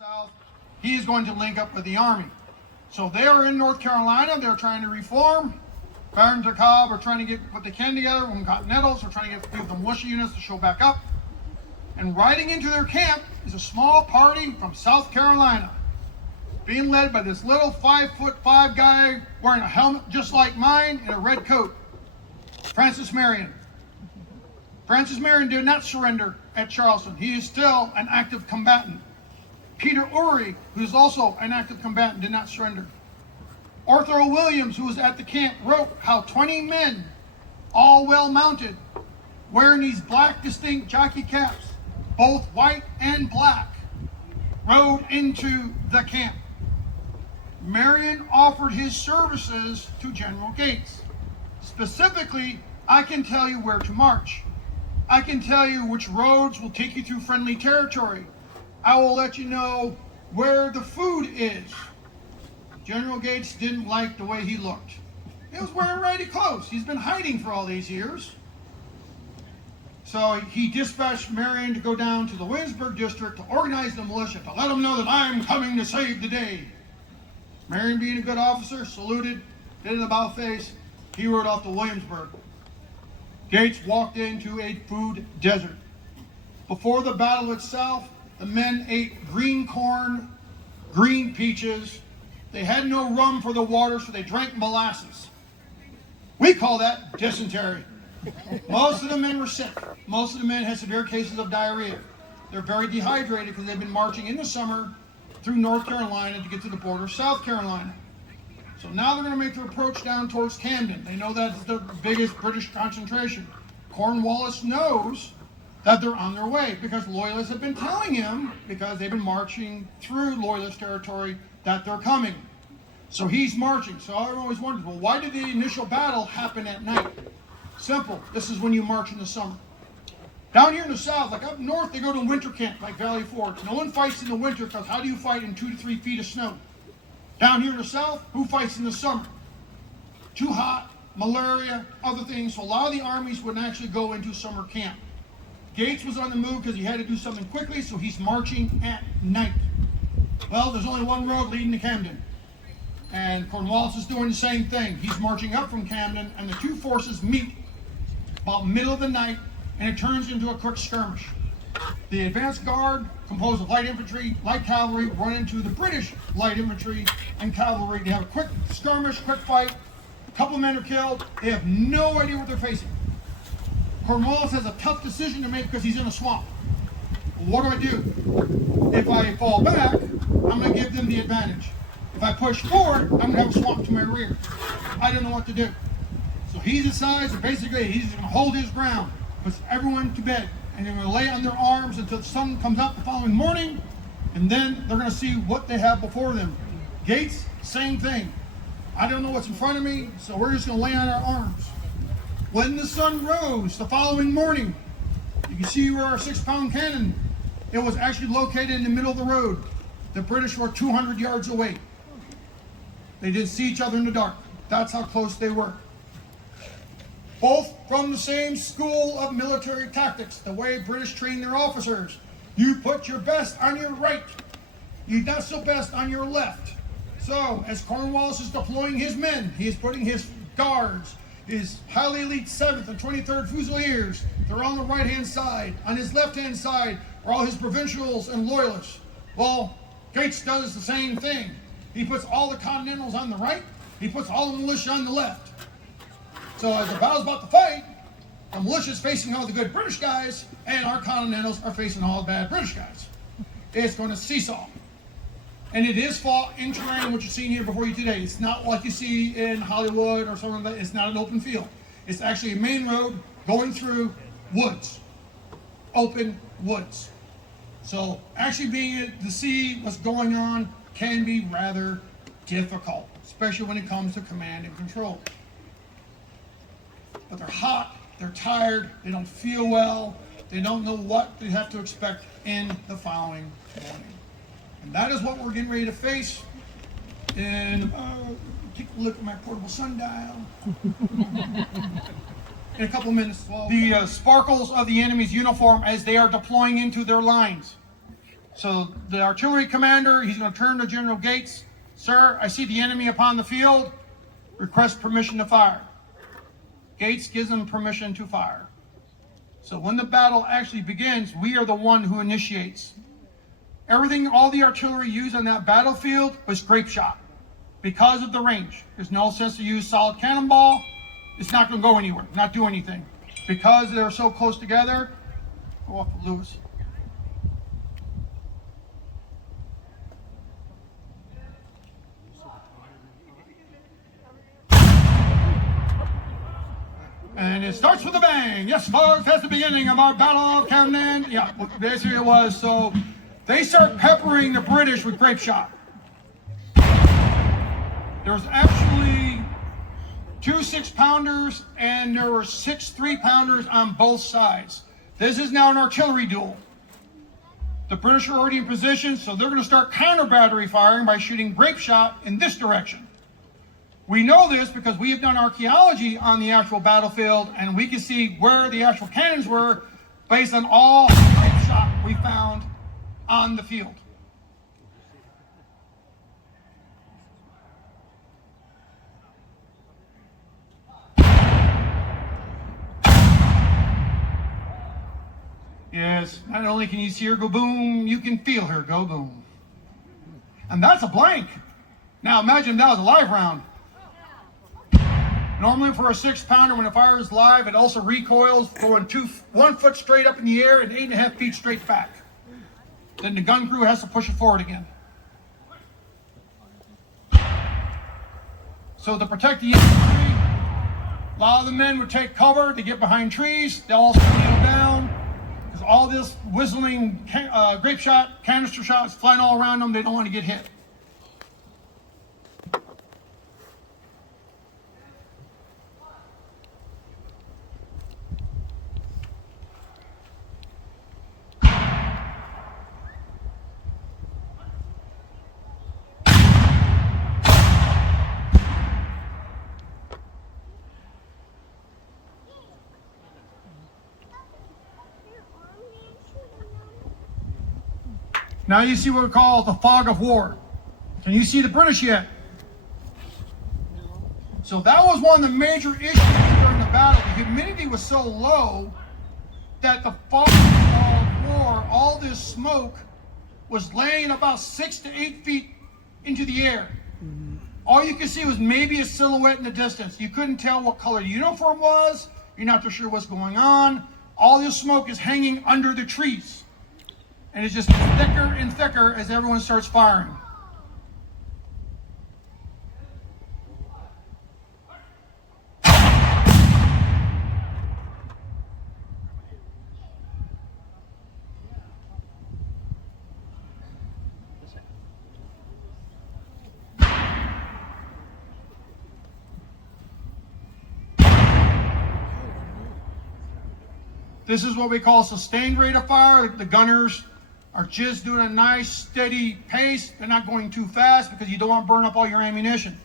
south, he is going to link up with the army. So they are in North Carolina. They're trying to reform. Barron and Cobb are trying to get what they can together from Continentals. They're trying to get the militia units to show back up. And riding into their camp is a small party from South Carolina, being led by this little 5'5" guy wearing a helmet just like mine and a red coat, Francis Marion. Francis Marion did not surrender at Charleston. He is still an active combatant. Peter Urey, who is also an active combatant, did not surrender. Arthur Williams, who was at the camp, wrote how 20 men, all well mounted, wearing these black distinct jockey caps, both white and black, rode into the camp. Marion offered his services to General Gates. Specifically, I can tell you where to march. I can tell you which roads will take you through friendly territory. I will let you know where the food is. General Gates didn't like the way he looked. He was wearing ratty clothes. He's been hiding for all these years. So he dispatched Marion to go down to the Williamsburg district to organize the militia, to let them know that I'm coming to save the day. Marion, being a good officer, saluted, did an about face. He rode off to Williamsburg. Gates walked into a food desert. Before the battle itself, the men ate green corn, green peaches. They had no rum for the water, so they drank molasses. We call that dysentery. Most of the men were sick. Most of the men had severe cases of diarrhea. They're very dehydrated because they've been marching in the summer through North Carolina to get to the border of South Carolina. So now they're going to make their approach down towards Camden. They know that's the biggest British concentration. Cornwallis knows that they're on their way because Loyalists have been telling him, because they've been marching through Loyalist territory, that they're coming. So he's marching. So I always wondered, well, why did the initial battle happen at night? Simple. This is when you march in the summer. Down here in the south, like up north, they go to winter camp, like Valley Forge. No one fights in the winter because how do you fight in 2 to 3 feet of snow? Down here in the south, who fights in the summer? Too hot, malaria, other things. So a lot of the armies wouldn't actually go into summer camp. Gates was on the move because he had to do something quickly, so he's marching at night. Well, there's only one road leading to Camden. And Cornwallis is doing the same thing. He's marching up from Camden, and the two forces meet about middle of the night, and it turns into a quick skirmish. The advanced guard, composed of light infantry, light cavalry, run into the British light infantry and cavalry. They have a quick skirmish, quick fight. A couple of men are killed. They have no idea what they're facing. Cornwallis has a tough decision to make because he's in a swamp. What do? If I fall back, I'm going to give them the advantage. If I push forward, I'm going to have a swamp to my rear. I don't know what to do. So he decides that basically he's going to hold his ground, puts everyone to bed, and they're going to lay on their arms until the sun comes up the following morning, and then they're going to see what they have before them. Gates, same thing. I don't know what's in front of me, so we're just going to lay on our arms. When the sun rose the following morning, you can see where our 6-pound cannon, it was actually located in the middle of the road. The British were 200 yards away. They didn't see each other in the dark. That's how close they were. Both from the same school of military tactics, the way British train their officers. You put your best on your right. You not so best on your left. So, as Cornwallis is deploying his men, he is putting his guards, his highly elite 7th and 23rd Fusiliers, they're on the right-hand side. On his left-hand side are all his provincials and loyalists. Well, Gates does the same thing. He puts all the Continentals on the right, he puts all the militia on the left. So as the battle's about to fight, the militia's facing all the good British guys, and our Continentals are facing all the bad British guys. It's going to seesaw. And it is fought in terrain, what you're seeing here before you today. It's not like you see in Hollywood or something like that. It's not an open field. It's actually a main road going through woods, open woods. So actually being able to see what's going on can be rather difficult, especially when it comes to command and control. But they're hot, they're tired, they don't feel well, they don't know what they have to expect in the following morning. And that is what we're getting ready to face. And take a look at my portable sundial. In a couple of minutes. The sparkles of the enemy's uniform as they are deploying into their lines. So the artillery commander, he's going to turn to General Gates. Sir, I see the enemy upon the field. Request permission to fire. Gates gives him permission to fire. So when the battle actually begins, we are the one who initiates. Everything, all the artillery used on that battlefield was grape shot because of the range. There's no sense to use solid cannonball. It's not going to go anywhere, not do anything. Because they're so close together, go off the Lewis. And it starts with a bang. Yes, folks, that's the beginning of our Battle of Camden. Yeah, basically it was. So they start peppering the British with grape shot. There was actually 2 6-pounders and there were 6 3-pounders on both sides. This is now an artillery duel. The British are already in position, so they're going to start counter battery firing by shooting grape shot in this direction. We know this because we have done archaeology on the actual battlefield, and we can see where the actual cannons were based on all the grape shot we found on the field. Yes, not only can you see her go boom, you can feel her go boom. And that's a blank. Now imagine that was a live round. Normally for a 6-pounder, when it fires live, it also recoils, going 1 foot straight up in the air and 8.5 feet straight back. Then the gun crew has to push it forward again. So to protect the infantry, a lot of the men would take cover to get behind trees. They'll also kneel down, because all this whistling grape shot, canister shots flying all around them, they don't want to get hit. Now you see what we call the fog of war. Can you see the British yet? So that was one of the major issues during the battle. The humidity was so low that the fog of war, all this smoke, was laying about 6 to 8 feet into the air. All you could see was maybe a silhouette in the distance. You couldn't tell what color the uniform was. You're not too sure what's going on. All this smoke is hanging under the trees. And it's just thicker and thicker as everyone starts firing. This is what we call sustained rate of fire. The gunners are just doing a nice steady pace. They're not going too fast because you don't want to burn up all your ammunition.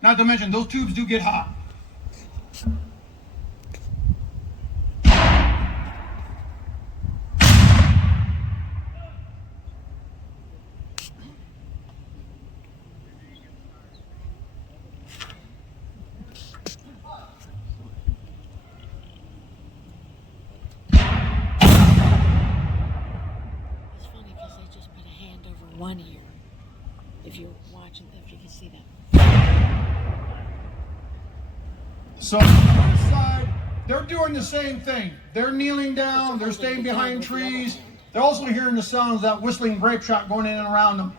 Not to mention, those tubes do get hot. One ear, if you're watching, if you can see that. So on the other side, they're doing the same thing. They're kneeling down, they're staying behind trees. They're also hearing the sound of that whistling grape shot going in and around them.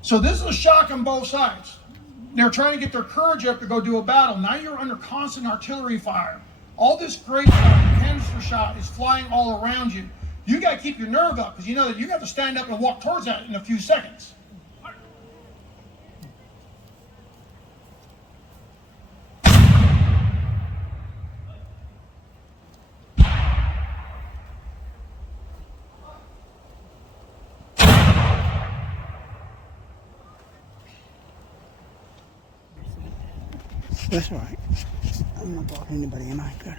So this is a shock on both sides. They're trying to get their courage up to go do a battle. Now you're under constant artillery fire. All this grape shot, canister shot is flying all around you. You got to keep your nerve up because you know that you got to stand up and walk towards that in a few seconds. That's all right. I'm not blocking anybody, am I? Good.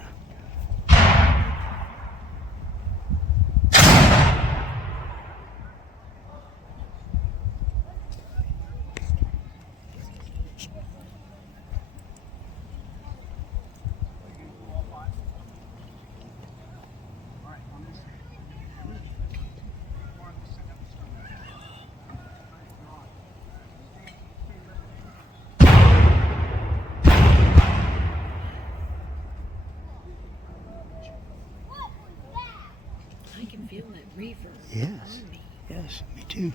Yes. Yes, me too.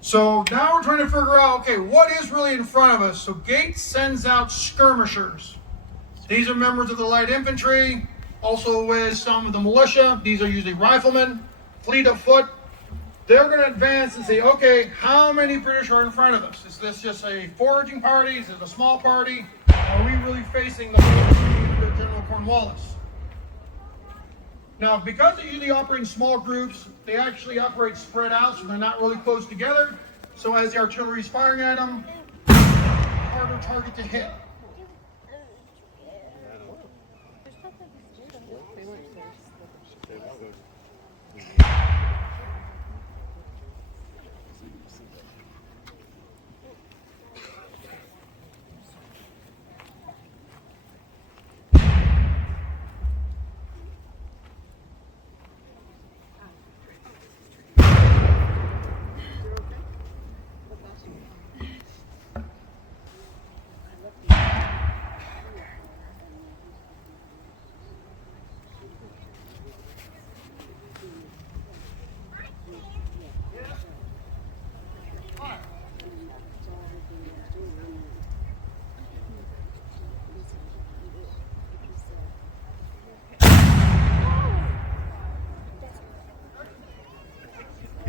So now we're trying to figure out, okay, what is really in front of us? So Gates sends out skirmishers. These are members of the light infantry, also with some of the militia. These are usually riflemen, fleet of foot. They're going to advance and say, okay, how many British are in front of us? Is this just a foraging party? Is it a small party? Are we really facing the whole Major General Cornwallis? Now, because they usually operate in small groups, they actually operate spread out, so they're not really close together. So as the artillery is firing at them, harder target to hit.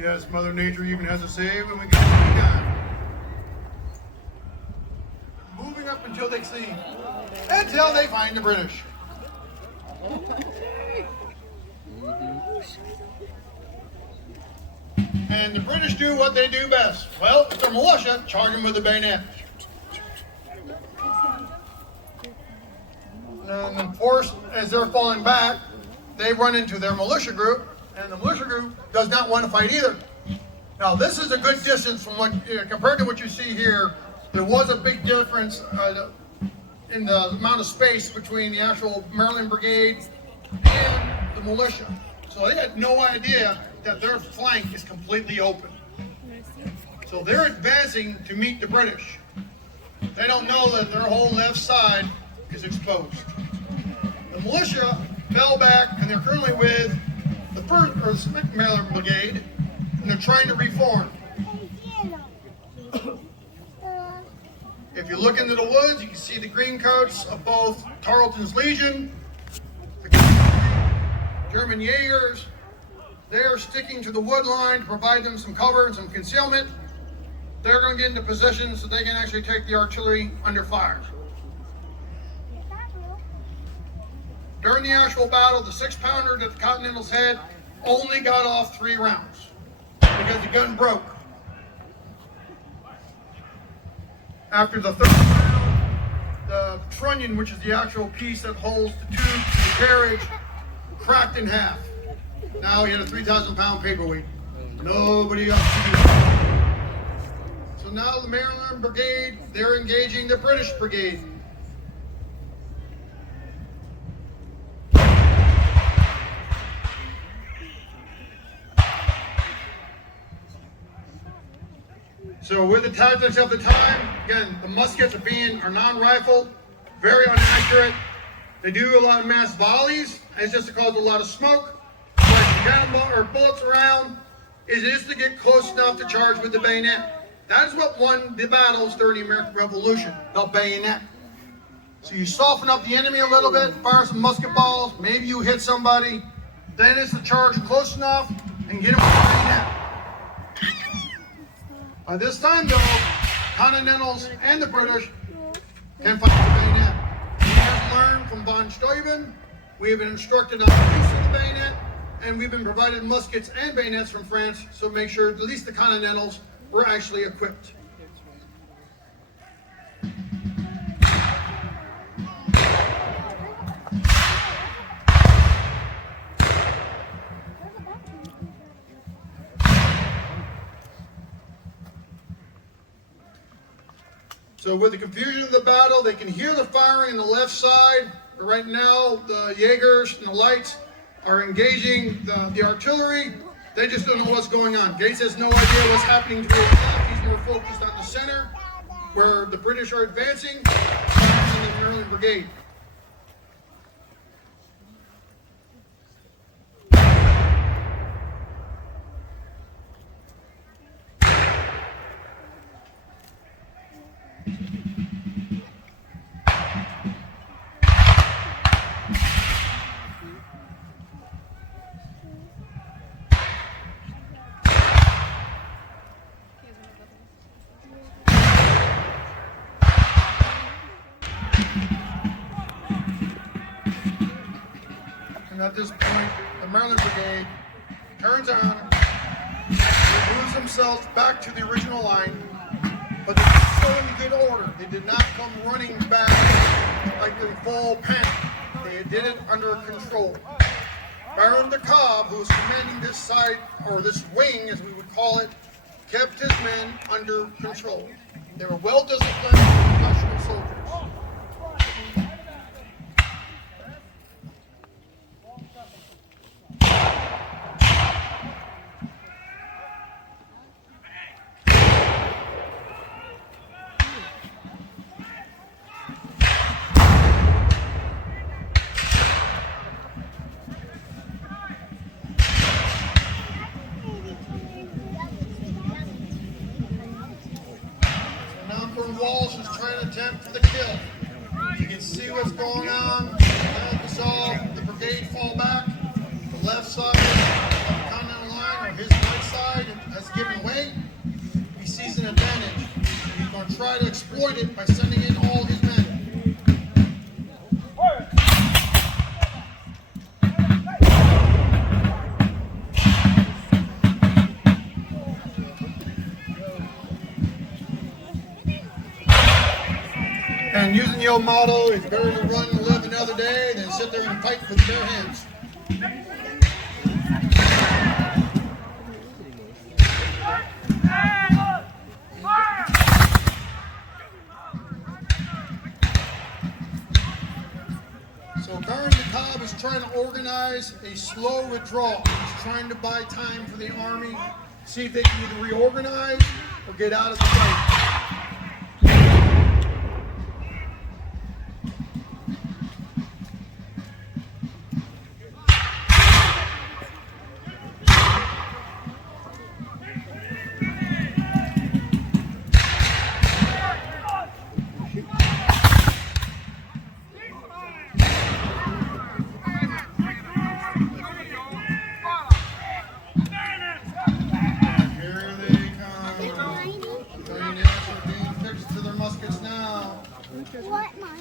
Yes, Mother Nature even has a save, and we got what we got. Moving up until they find the British. And the British do what they do best. Well, if they're militia, charge them with the bayonet. And of course, as they're falling back, they run into their militia group, and the militia group does not want to fight either. Now, this is a good distance from what, compared to what you see here. There was a big difference in the amount of space between the actual Maryland Brigade and the militia. So they had no idea that their flank is completely open. So they're advancing to meet the British. They don't know that their whole left side is exposed. The militia fell back, and they're currently with the 1st Maryland Brigade, and they're trying to reform. If you look into the woods, you can see the green coats of both Tarleton's Legion, the German Jaegers. They're sticking to the wood line to provide them some cover and some concealment. They're going to get into position so they can actually take the artillery under fire. During the actual battle, the 6-pounder that the Continentals had only got off 3 rounds because the gun broke. After the 3rd round, the trunnion, which is the actual piece that holds the tube to the carriage, cracked in half. Now he had a 3,000-pound paperweight. Nobody else could do that. So now the Maryland Brigade, they're engaging the British Brigade. So with the tactics of the time, again, the muskets are non-rifled, very inaccurate. They do a lot of mass volleys, and it's just to cause a lot of smoke. Like cannon or bullets around, it is to get close enough to charge with the bayonet. That is what won the battles during the American Revolution, the bayonet. So you soften up the enemy a little bit, fire some musket balls, maybe you hit somebody, then it's to charge close enough and get them with the bayonet. By this time, though, Continentals and the British can fight the bayonet. We have learned from von Steuben. We have been instructed on the use of the bayonet, and we've been provided muskets and bayonets from France, so make sure at least the Continentals were actually equipped. So with the confusion of the battle, they can hear the firing on the left side. Right now, the Jaegers and the lights are engaging the artillery. They just don't know what's going on. Gates has no idea what's happening to his left. He's more focused on the center, where the British are advancing, and the Maryland Brigade. And at this point, the Maryland Brigade turns on, moves themselves back to the original line, but they did so in good order. They did not come running back like in full panic. They did it under control. Baron DeKalb, who was commanding this side, or this wing as we would call it, kept his men under control. They were well-disciplined professional soldiers. Cornwallis is trying to attempt for the kill. You can see what's going on. We saw the brigade fall back. The left side of the continental line, or his right side, has given way. He sees an advantage. He's going to try to exploit it by sending in all his men. And using the old motto, it's better to run and live another day than sit there and fight with bare hands. So Baron DeKalb is trying to organize a slow withdrawal. He's trying to buy time for the army, see if they can either reorganize or get out of the fight.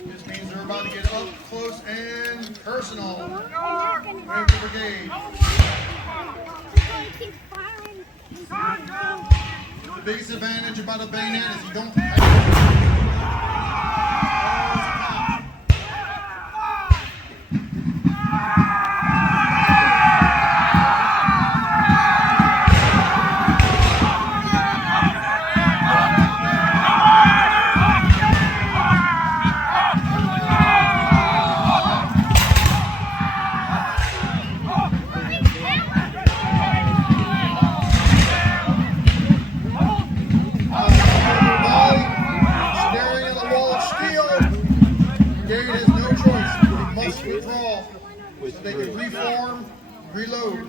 This means they're about to get up close and personal with the brigade. The biggest advantage about a bayonet is you don't withdraw so they can reform, reload.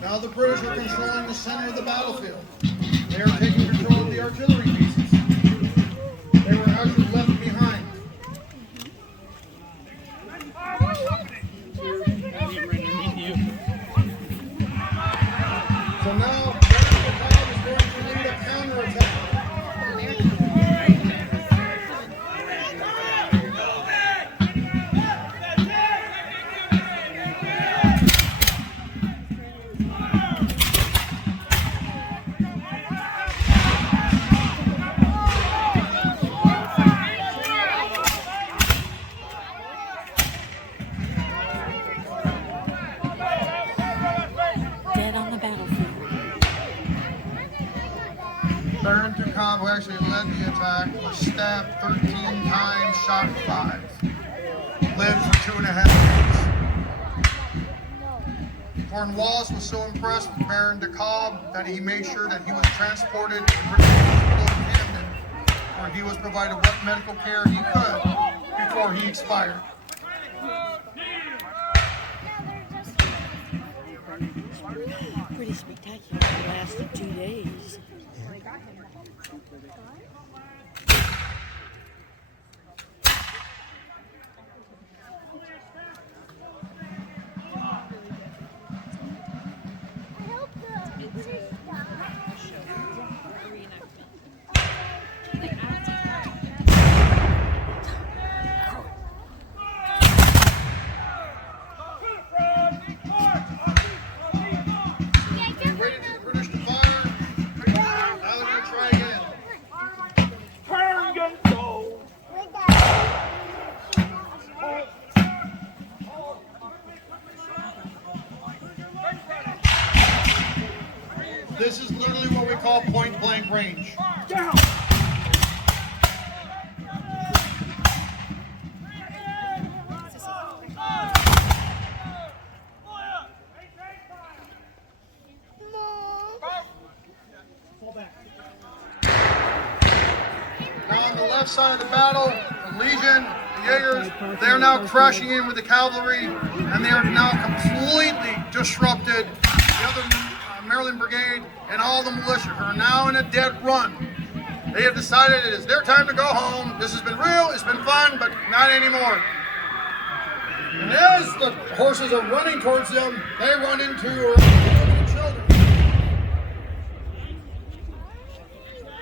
Now the British are controlling the center of the battlefield. They are taking control of the artillery pieces. They were actually left behind. So now Baron DeKalb, who actually led the attack, was stabbed 13 times, shot 5. Lived for 2.5 days. Cornwallis was so impressed with Baron DeKalb that he made sure that he was transported to the Battle of Camden, where he was provided what medical care he could before he expired. pretty spectacular. It lasted 2 days. They waited for the British to fire. Now they're going to try again. This is literally what we call point blank range. Now on the left side of the battle, the Legion, the Jaegers, they're now crashing in with the cavalry, and they are now completely disrupted. The other Maryland Brigade and all the militia are now in a dead run. They have decided it is their time to go home. This has been real, it's been fun, but not anymore. And as the horses are running towards them, they run into children.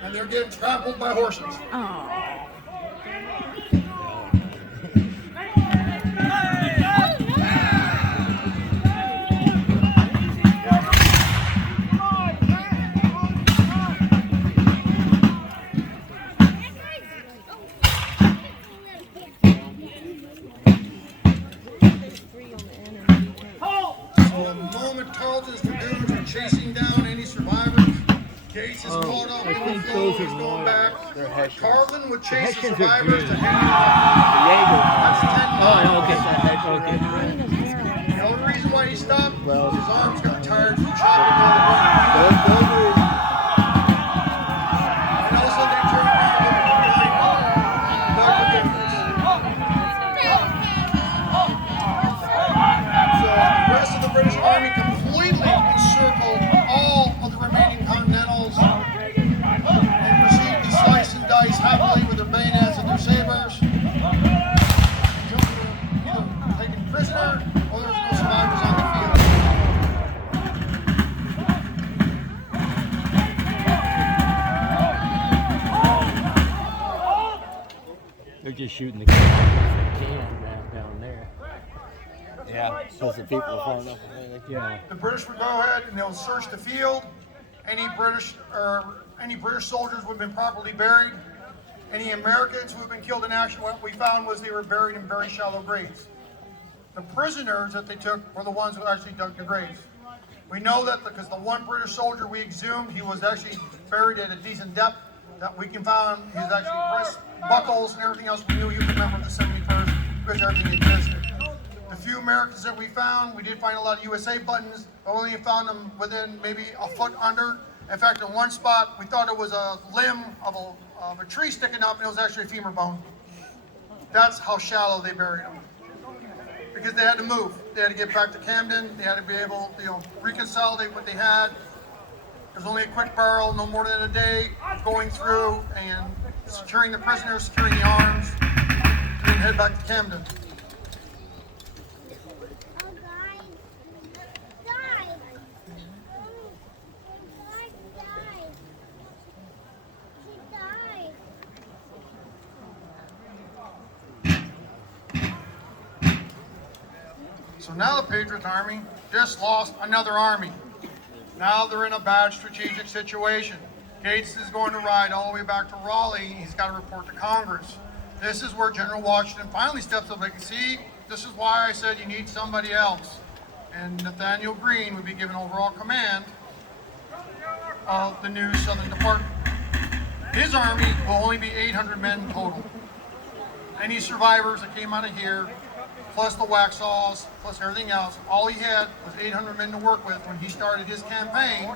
And they're getting trampled by horses. So the moment Tarleton's dragoons are chasing down any survivors, Gates is caught up in the flow, he's going back. Tarleton would chase the survivors to hang out. That's 10 miles. Okay. The only reason why he stopped was his arms got tired from chopping all the wood. And also they turned around and looked behind them. Dug the difference. So the rest of the British Army completely encircled all of the remaining Continentals and proceeded to slice and dice heavily with their bayonets and their sabers. Until they were either taken prisoner or there was no survivors on the field. They're just shooting the can down there. Yeah, because the people are far enough away. Yeah. The British would go ahead and they'll search the field. Any British soldiers would have been properly buried. Any Americans who have been killed in action, what we found was they were buried in very shallow graves. The prisoners that they took were the ones who actually dug the graves. We know that because the one British soldier we exhumed, he was actually buried at a decent depth that we can find. He was actually pressed buckles and everything else. We knew he was a member of the 71st because everything existed. The few Americans that we found, we did find a lot of USA buttons, but we only found them within maybe a foot under. In fact, in one spot, we thought it was a limb of a tree sticking up, and it was actually a femur bone. That's how shallow they buried them. Because they had to move. They had to get back to Camden. They had to be able to, reconsolidate what they had. There was only a quick burial, no more than a day, going through and securing the prisoners, securing the arms, and then head back to Camden. So now the Patriot Army just lost another army. Now they're in a bad strategic situation. Gates is going to ride all the way back to Raleigh. He's got to report to Congress. This is where General Washington finally steps up. Like, see, this is why I said you need somebody else. And Nathaniel Greene would be given overall command of the new Southern Department. His army will only be 800 men total. Any survivors that came out of here, plus the Waxhaws, plus everything else, all he had was 800 men to work with when he started his campaign.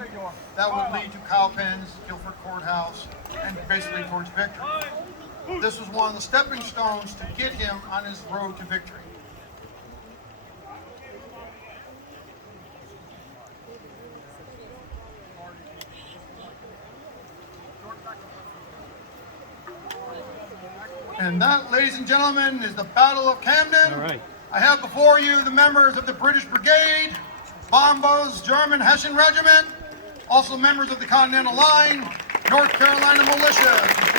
That would lead to Cowpens, Guilford Courthouse, and basically towards victory. This was one of the stepping stones to get him on his road to victory. And that, ladies and gentlemen, is the Battle of Camden. All right. I have before you the members of the British Brigade, Bombos German Hessian Regiment, also members of the Continental Line, North Carolina Militia.